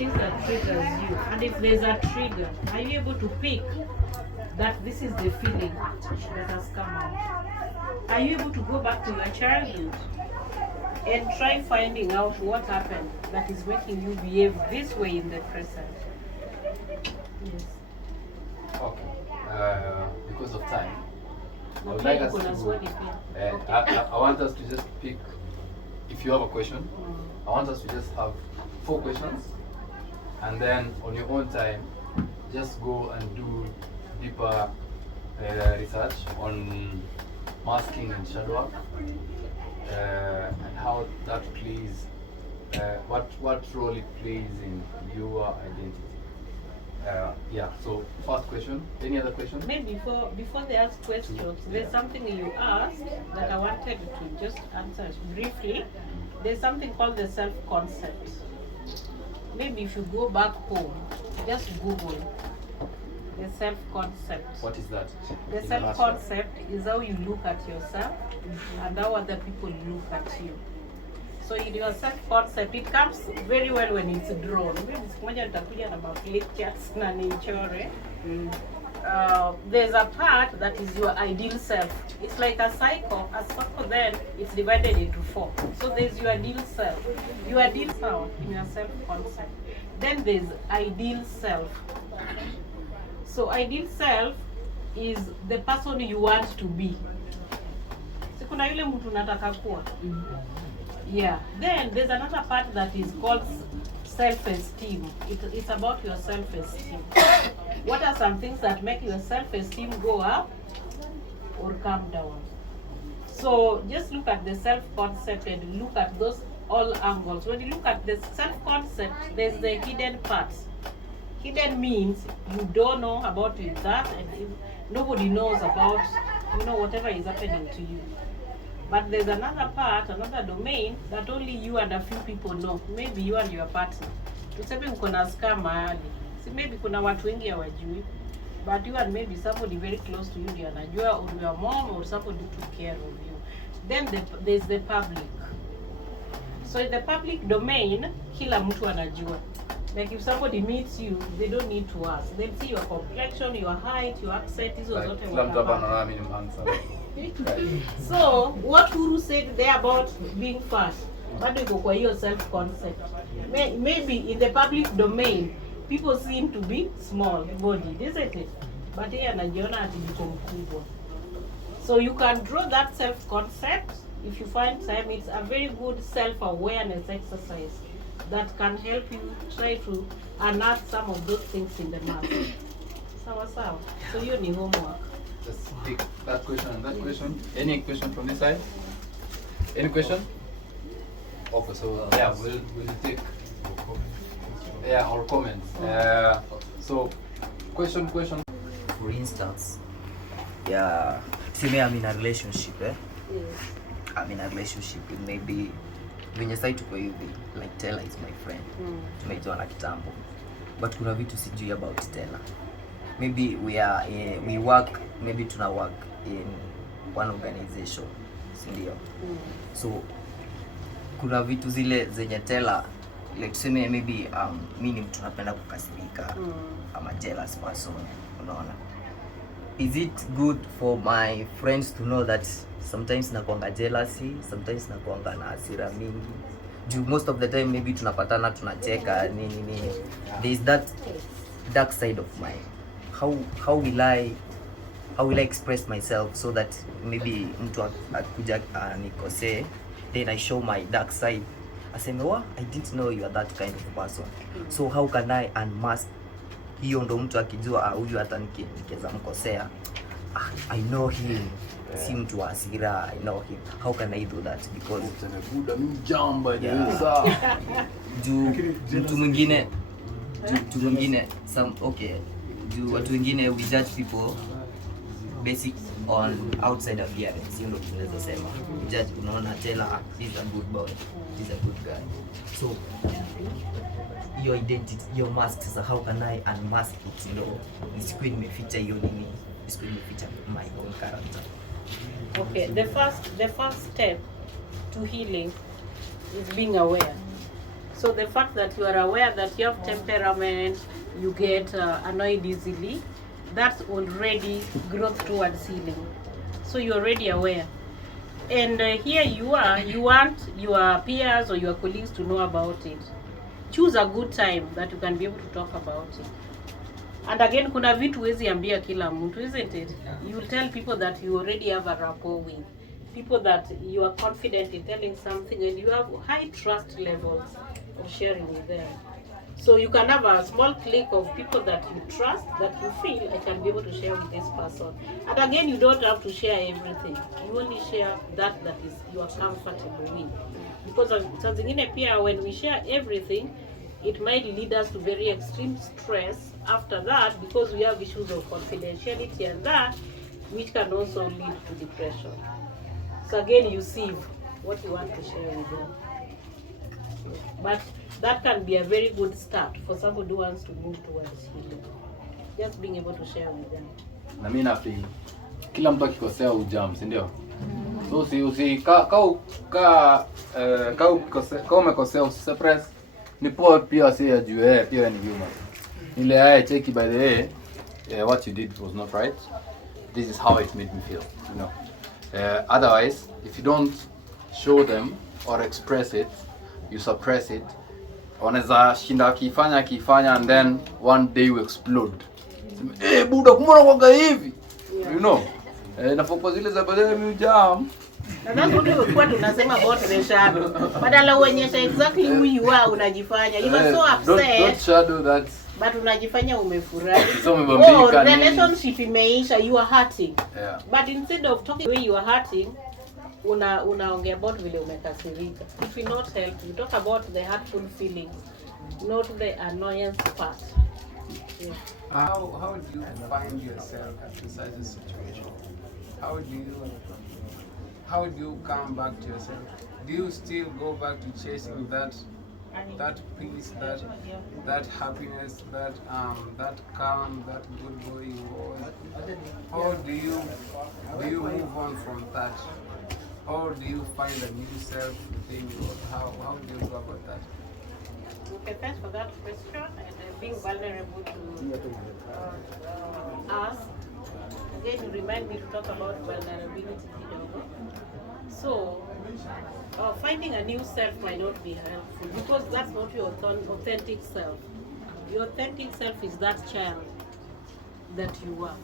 things that triggers you, and if there's a trigger, are you able to pick that this is the feeling that has come out? Are you able to go back to your childhood and try finding out what happened that is making you behave this way in the present? Yes. Okay. Because of time, I would like us to, I want us to just pick, if you have a question, I want us to just have 4 questions, and then on your own time, just go and do deeper research on masking and shadow work, and how that plays, what role it plays in your identity. Yeah, so first question. Any other question? Maybe before they ask questions, there's something you asked that I wanted to just answer briefly. There's something called the self-concept. Maybe if you go back home, just Google the self-concept. What is that? The self-concept is how you look at yourself and how other people look at you. So in your self-concept, it comes very well when it's drawn. There's a part that is your ideal self. It's like a cycle. A circle, then it's divided into 4. So there's your ideal self. Your ideal self in your self-concept. Then there's ideal self. So ideal self is the person you want to be. So kuna yule mtu nataka kuwa. Yeah. Then there's another part that is called self-esteem. It's about your self-esteem. What are some things that make your self-esteem go up or come down? So just look at the self-concept and look at those all angles. When you look at the self-concept, there's the hidden parts. Hidden means you don't know about that, and nobody knows about, whatever is happening to you. But there's another part, another domain that only you and a few people know. Maybe you and your partner. Tuseme mko na scam mahali. See, maybe kuna watu wengi hawajui. But you and maybe somebody very close to you ndiye anajua, or your mom or somebody took care of you. Then there's the public. So in the public domain, kila mtu anajua. Like if somebody meets you, they don't need to ask. They'll see your complexion, your height, your accent, hizo zote So what Guru said there about being fat, bado iko kwa hiyo self concept. Maybe in the public domain, people seem to be small body, isn't it? But yeye anajiona ati yuko mkubwa. So you can draw that self concept if you find time. It's a very good self awareness exercise that can help you try to unearth some of those things in the mind. Sawa. So you need homework. Just pick that question and that question. Any question from this side? Any question? Okay, so yeah, we'll take our comments. So question. For instance, I'm in a relationship, I'm in a relationship with maybe venye sai tuko hivi, like Tella is my friend. Tumejuana kitambo. But kuna vitu sijui about Tella. Maybe we work, maybe tuna work in one organization, sindio? So kuna vitu zile zenye Tella, like tuseme maybe mimi ni mtu napenda kukasirika, I'm a jealous person, unaona. Is it good for my friends to know that sometimes nakuanga jealousy, sometimes nakuanga na hasira mingi? Most of the time maybe tunapatana tunacheka nini. There is that dark side of mine. How will I express myself so that maybe mtu akuja nikosee, then I show my dark side. I say, "No, I didn't know you are that kind of person." So how can I unmask hiyo? Ndo mtu akijua huyu hata nikiweza mkosea, I know him, si mtu wa hasira, I know him. How can I do that? Because mtu mwingine watu wengine we judge people basic on outside appearance. Hiyo ndo tunaweza sema judge, unaona Tella is a good boy, is a good guy. So your identity, your mask, so how can I unmask it? Nisikuwe nimeficha hiyo nini, nisikuwe nimeficha my own character. Okay, the first step to healing is being aware. So the fact that you are aware that you have temperament, you get annoyed easily, that's already growth towards healing. So you're already aware. And here you are, you want your peers or your colleagues to know about it. Choose a good time that you can be able to talk about it. And again, kuna vitu huwezi ambia kila mtu, isn't it? You tell people that you already have a rapport with. People that you are confident in telling something and you have high trust levels of sharing with them. So you can have a small clique of people that you trust, that you feel I can be able to share with this person. And again, you don't have to share everything. You only share that is you are comfortable with. Because saa zingine pia when we share everything, it might lead us to very extreme stress after that, because we have issues of confidentiality and that, which can also lead to depression. So again, you sieve what you want to share with them. But that can be a very good start for someone who wants to move towards healing. Just being able to share with them. Na mimi na feel kila mtu akikosea ujam, si ndio? So ka umekosea usisuppress. Ni poa pia si ajue pia ni human. Ile take by the way, what you did was not right. This is how it made me feel, you know. Otherwise, if you don't show them or express it, you suppress it, wanaweza shinda kifanya and then one day you explode. Buda kumona kwaga hivi. You know. Na focus zile za baadaye mjam. Na that's what we kwa tunasema about the shadow. Badala uonyesha exactly who you are unajifanya. You are so upset. Don't shadow that. But unajifanya umefurahi. So umebambika the relationship imeisha, you are hurting. Yeah. But instead of talking the way you are hurting, unaongea about vile umekasirika. It will not help you. Talk about the hurtful feelings, not the annoyance part. Yeah. How do you find yourself after such a situation? How do you come back to yourself? Do you still go back to chasing that peace, that happiness, that calm, that good boy you was? How do you move on from that? Or do you find a new self within you? How do you go about that? Okay, thanks for that question and being vulnerable to us. Again, you remind me to talk about vulnerability. So, finding a new self might not be helpful because that's not your authentic self. Your authentic self is that child that you are.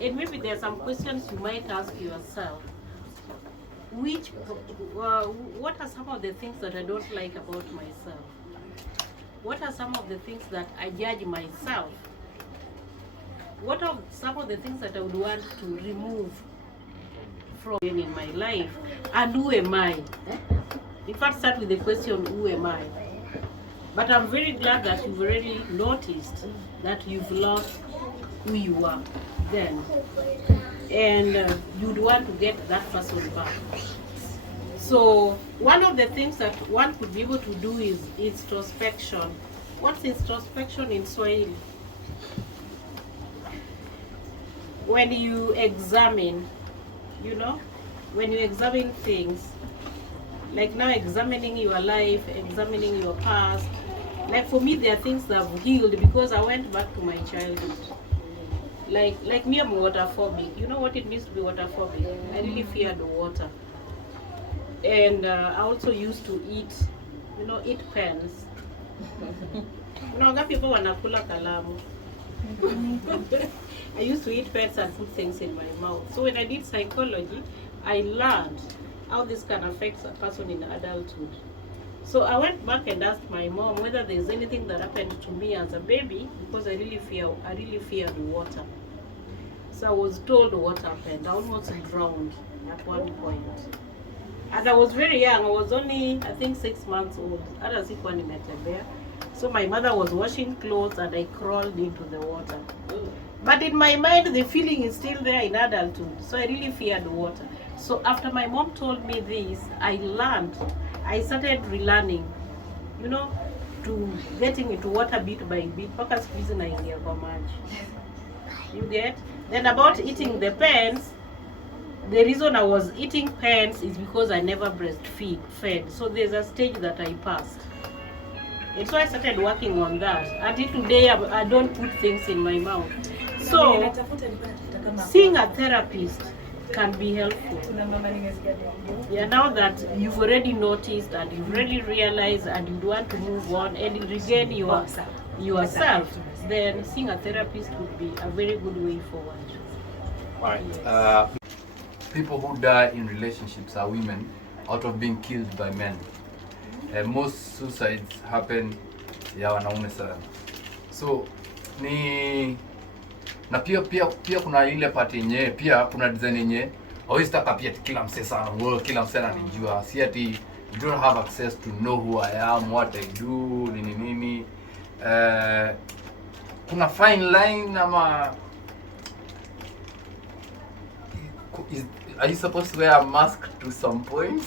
And maybe there are some questions you might ask yourself. What are some of the things that I don't like about myself? What are some of the things that I judge myself? What are some of the things that I would want to remove from in my life? And who am I? In fact, start with the question, who am I? But I'm very glad that you've already noticed that you've lost who you are then. And you'd want to get that person back. So one of the things that one could be able to do is introspection. What's introspection in Swahili? When you examine, you know, when you examine things, like now examining your life, examining your past. Like for me, there are things that have healed because I went back to my childhood. Like me, I'm waterphobic. You know what it means to be waterphobic? I really feared the water. And I also used to eat pens. People wanakula kalamu. I used to eat pens and put things in my mouth. So when I did psychology, I learned how this can affect a person in adulthood. So I went back and asked my mom whether there's anything that happened to me as a baby because I really feared water. So I was told what happened. I almost drowned at one point. And I was very young. I was only, I think, 6 months old. Hata sikuwa nimetembea. So my mother was washing clothes and I crawled into the water. But in my mind, the feeling is still there in adulthood. So I really feared water. So after my mom told me this, I started relearning, to getting into water bit by bit. Paka siku hizi naingia kwa maji. You get? Then about eating the pens, the reason I was eating pens is because I never breastfed. So there's a stage that I passed. And so I started working on that. Until today, I don't put things in my mouth. So, seeing a therapist can be helpful. Yeah, now that you've already noticed and you've already realized and you want to move on and regain yourself, then seeing a therapist would be a very good way forward. Right. People who die in relationships are women out of being killed by men. Most suicides happen ya wanaume sana. So ni na pia kuna ile part yenye pia kuna design yenye always taka pia kila mse sana kila mse ananijua, si ati you don't have access to know who I am, what I do, nini. Kuna fine line ama are you supposed to wear a mask to some point?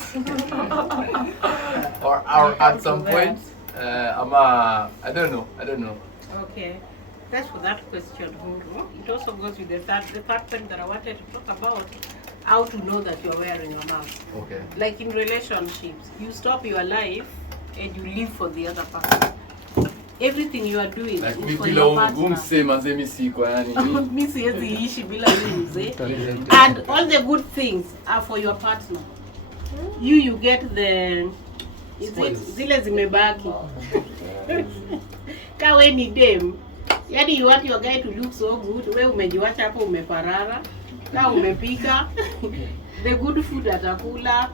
or at some point? I don't know. Okay. That's for that question, Huru. It also goes with the third point that I wanted to talk about, how to know that you're wearing a mask. Okay. Like in relationships, you stop your life and you live for the other person. Everything you are doing like is for your partner. And all the good things are for your partner. You get the zile zimebaki. Kawe ni dem. Yani you want your guy to look so good. We umejiwacha hapo umeparara. Na umepika. The good food atakula.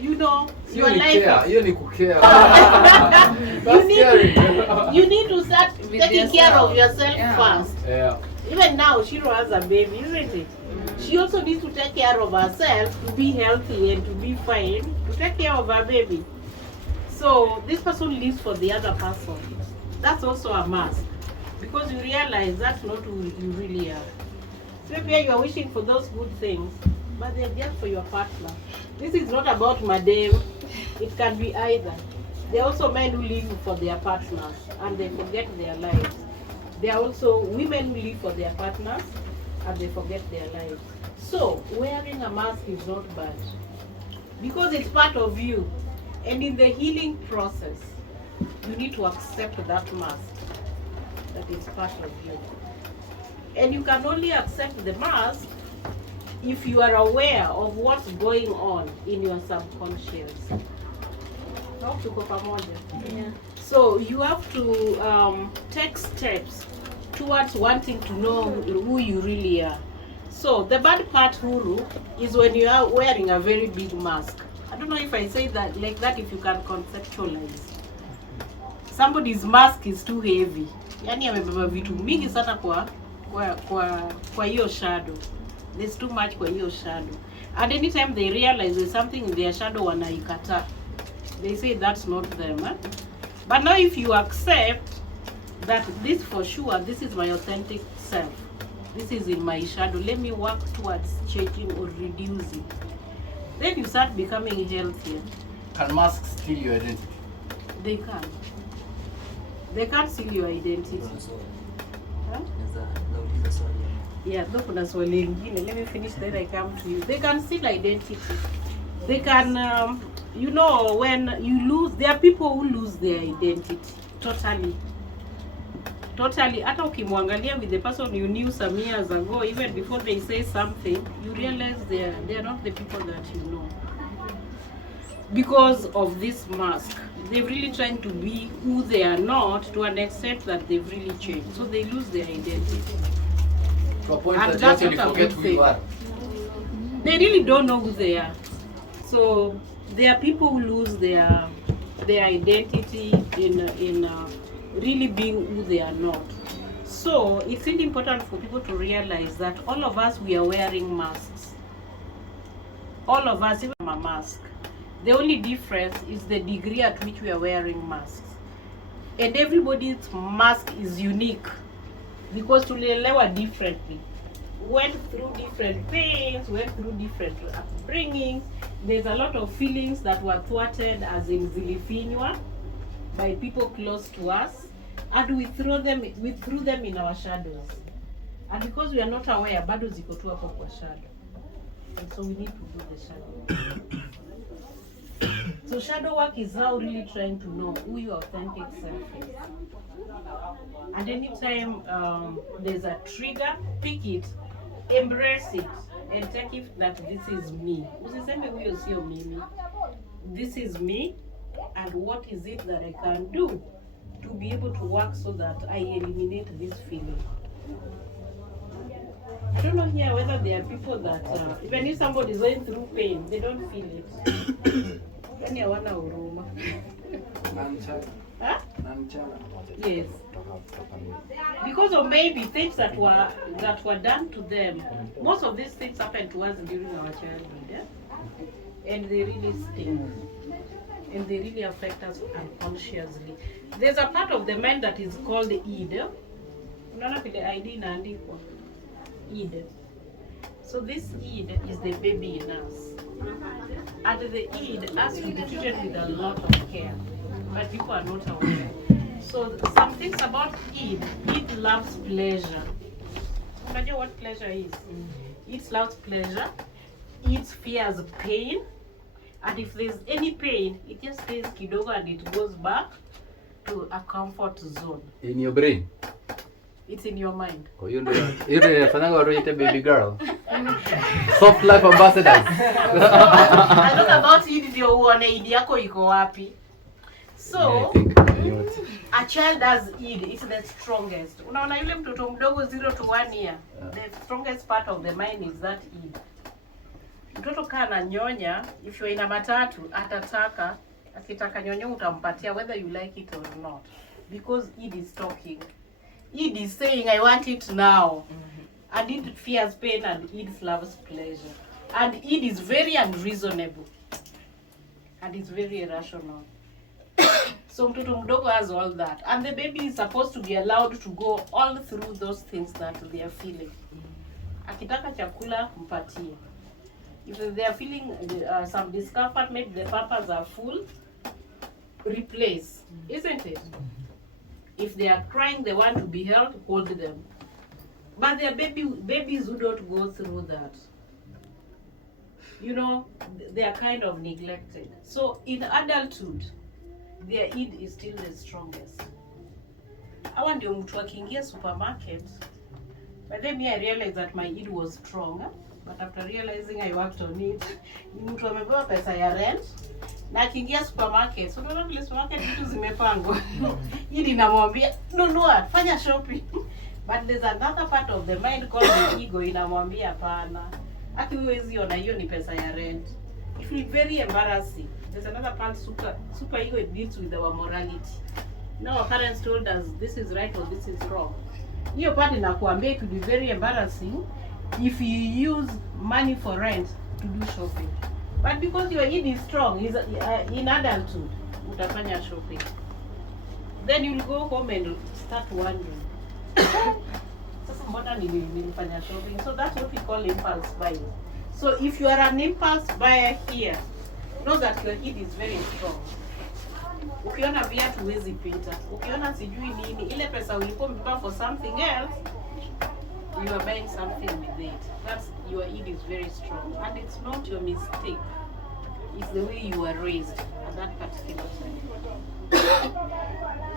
You know, your life. You need to care. You need to start taking care of yourself first. Yeah. Even now, Shiro has a baby, isn't it? She also needs to take care of herself to be healthy and to be fine, to take care of her baby. So this person lives for the other person. That's also a must. Because you realize that's not who you really are. So maybe you are wishing for those good things, but they're just for your partner. This is not about madam. It can be either. There are also men who live for their partners and they forget their lives. There are also women who live for their partners and they forget their lives. So wearing a mask is not bad because it's part of you. And in the healing process, you need to accept that mask, that it's part of you. And you can only accept the mask if you are aware of what's going on in your subconscious. Yeah. So you have to take steps towards wanting to know who you really are. So the bad part, Huru, is when you are wearing a very big mask. I don't know if I say that like that, if you can conceptualize. Somebody's mask is too heavy. Yani amebeba vitu mingi sana kwa hiyo shadow. There's too much kwa hiyo shadow. And anytime they realize there's something in their shadow wanaikata. They say that's not them. Eh? But now if you accept that this for sure, this is my authentic self. This is in my shadow. Let me work towards changing or reducing. Then you start becoming healthier. Can masks steal your identity? They can. They can't steal your identity. Huh? Yeah, no, kuna swali lingine. Let me finish then I come to you. They can steal identity. They can, you know, when you lose, there are people who lose their identity. Totally. Hata ukimwangalia with the person you knew some years ago, even before they say something, you realize they are not the people that you know. Because of this mask, they're really trying to be who they are not to an extent that they've really changed. So they lose their identity. To a point And that that's you actually not a forget good who you are. They really don't know who they are. So there are people who lose their identity in really being who they are not. So it's really important for people to realize that all of us, we are wearing masks. All of us, even a mask. The only difference is the degree at which we are wearing masks. And everybody's mask is unique because tulelewa differently. Went through different pains, went through different upbringings. There's a lot of feelings that were thwarted, as in zilifinywa, by people close to us, and we threw them in our shadows. And because we are not aware, bado ziko tu hapo kwa shadow. And so we need to do the shadow. So shadow work is how really trying to know who your authentic self is. And anytime there's a trigger, pick it, embrace it, and take it that this is me. Usiseme huyo sio mimi. This is me, and what is it that I can do to be able to work so that I eliminate this feeling. I don't know here whether there are people that even if somebody is going through pain, they don't feel it. When you want huruma. Huh? Yes. Because of maybe things that were done to them. Most of these things happened to us during our childhood, yeah? And they really sting. And they really affect us unconsciously. There's a part of the mind that is called id. Unaona vile ID inaandikwa? Id. So this id is the baby in us. And the id has to be treated with a lot of care. But people are not aware. So some things about id loves pleasure. Imagine what pleasure is. It loves pleasure. It fears pain. And if there's any pain, it just stays kidogo and it goes back to a comfort zone. In your brain? It's in your mind. Oh, you fananga watu baby girl. Soft life ambassadors. I don't know about id ndio uone id yako iko wapi. So, a child has id, it's the strongest. Unaona yule mtoto mdogo 0 to 1 year, the strongest part of the mind is that id. Mtoto kana nyonya, if you're in a matatu, atataka, akitaka nyonya utampatia whether you like it or not. Because id is talking. Id is saying, I want it now. And id fears pain and id loves pleasure. And id is very unreasonable. And it's very irrational. So mtoto mdogo has all that. And the baby is supposed to be allowed to go all through those things that they are feeling. Akitaka chakula, mpatie. If they are feeling some discomfort, maybe the pampers are full, replace, isn't it? If they are crying, they want to be held, hold them. But there are babies who don't go through that. You know, they are kind of neglected. So in adulthood, their id is still the strongest. Hawa ndio mtu akiingia supermarket. But then I realized that my id was stronger. But after realizing I worked on it, mtu amebeba pesa ya rent na akiingia supermarket, so unaona vile supermarket vitu zimepangwa. Id inamwambia nunua, fanya shopping. But there's another part of the mind called the ego inamwambia hapana. Haki huwezi ona hiyo ni pesa ya rent. It will be very embarrassing. There's another part super ego, it deals with our morality. Now our parents told us this is right or this is wrong. Hiyo part inakuambia it will be very embarrassing if you use money for rent to do shopping. But because your id is strong, is in adulthood, utafanya shopping. Then you'll go home and start wondering. Sasa mbona nilifanya shopping? So that's what we call impulse buying. So if you are an impulse buyer here, know that your id is very strong. Ukiona viatu huwezi pita. Ukiona sijui nini, ile pesa ulikuwa umebeba for something else, you are buying something with it. That's your id is very strong, and it's not your mistake. It's the way you were raised at that particular time.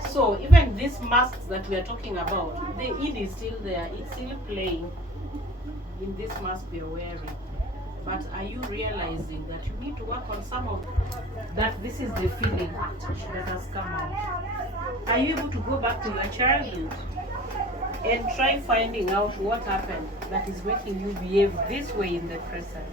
So even these masks that we are talking about, the id is still there. It's still playing in this mask we are wearing. But are you realizing that you need to work on some of that? This is the feeling that has come out. Are you able to go back to your childhood and try finding out what happened that is making you behave this way in the present?